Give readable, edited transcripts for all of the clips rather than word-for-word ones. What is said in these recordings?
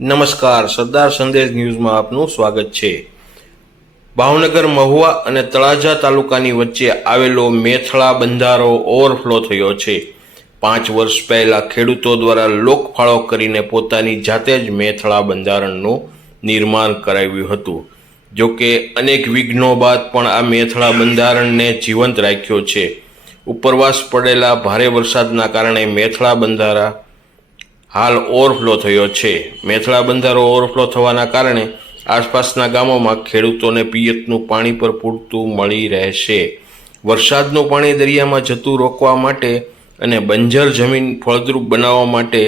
નમસ્કાર, સરદાર સંદેશ ન્યૂઝમાં આપનું સ્વાગત છે। ભાવનગર મહુવા અને તળાજા તાલુકાની વચ્ચે આવેલો મેથળા બંધારો ઓવરફ્લો થયો છે। 5 વર્ષ પહેલા ખેડૂતો દ્વારા લોકફાળો કરીને પોતાની જાતે જ મેથળા બંધારણનું નિર્માણ કરાવ્યું હતું। જોકે અનેક વિઘ્નો બાદ પણ આ મેથળા બંધારણને જીવંત રાખ્યો છે। ઉપરવાસ પડેલા ભારે વરસાદના કારણે મેથળા બંધારા હાલ ઓવરફ્લો થયો છે। મેથળા બંધારો ઓવરફ્લો થવાના કારણે આસપાસના ગામોમાં ખેડૂતોને પિયતનું પાણી પર પૂરતું મળી રહેશે। વરસાદનું પાણી દરિયામાં જતું રોકવા માટે અને બંજર જમીન ફળદ્રુપ બનાવવા માટે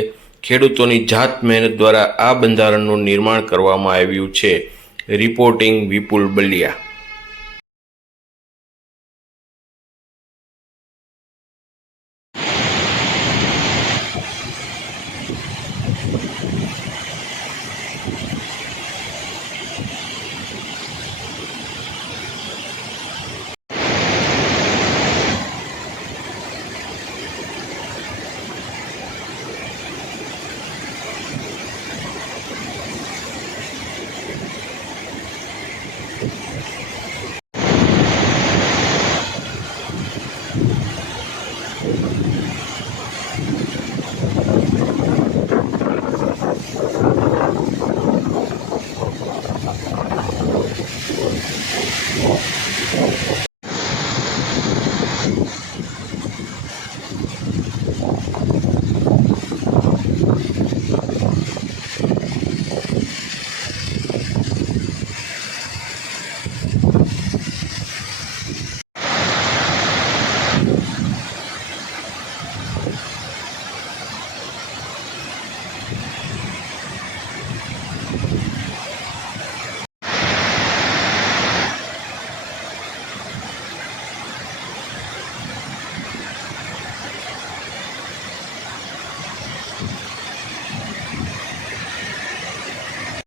ખેડૂતોની જાત મહેનત દ્વારા આ બંધારણનું નિર્માણ કરવામાં આવ્યું છે। રિપોર્ટિંગ વિપુલ બલિયા।